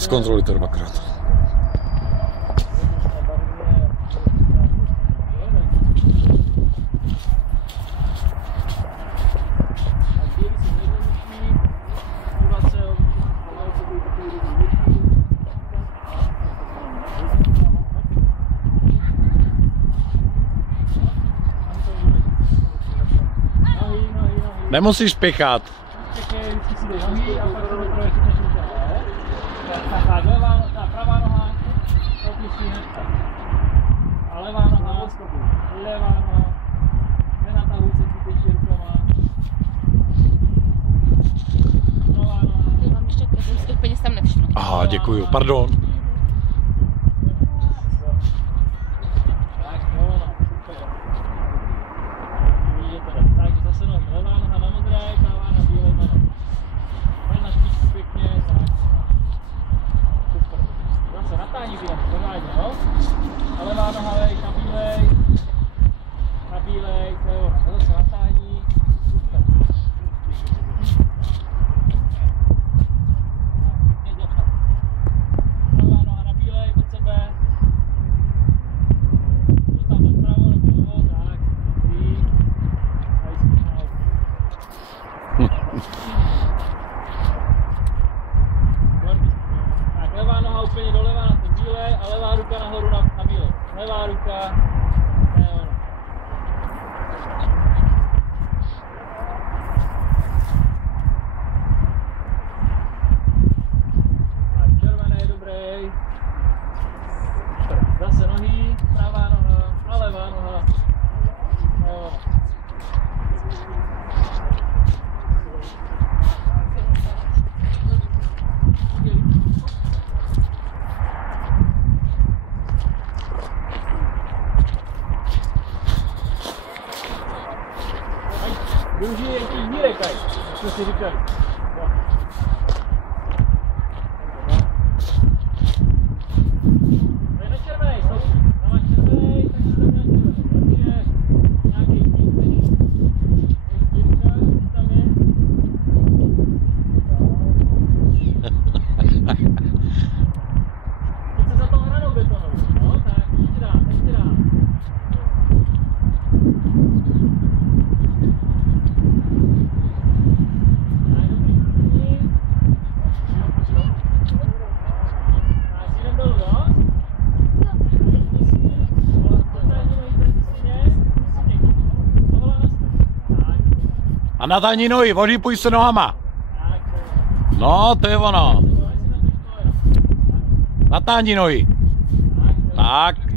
A zkontroluj to dvakrát. Nemusíš spěchat. Pravá noha, a levá noha, levá noha, nenatahuj se zbytečně rukama. Nová noha. Já mám ještě ten peněz tam nevšiml. Aha, děkuju, pardon. Tak jo, no, super. Takže zase nohy, levá noha na modré, pravá na bílé noha. Pojď na špičku pěkně, tak. Super. Zase natáhni během, pořádně, no. A levá noha lej, na bílej, to jo, a zase natáhni. Super. Pěkně dělat. Pravá noha na bílej, pod sebe. Tam napravo, napravo, tak. Dobrý. A jsi na tak levá noha úplně doleva na ten bílej a levá ruka nahoru na bílej. Levá ruka, to je ono. Tak červený je dobrý. Zase nohy, pravá noha a levá noha. To je ono. Využij jaký mírek, jak jsme si říkali. To je na červenej, souši. Na červenej, tak se tam nějaký takže nějaký tím, dívka, tam je. Teď se za tou hranou betonou, no tak, ještě dál. A natáhni nohy, odhýpuj se nohama. No, to je ono. Natáhni nohy. Tak.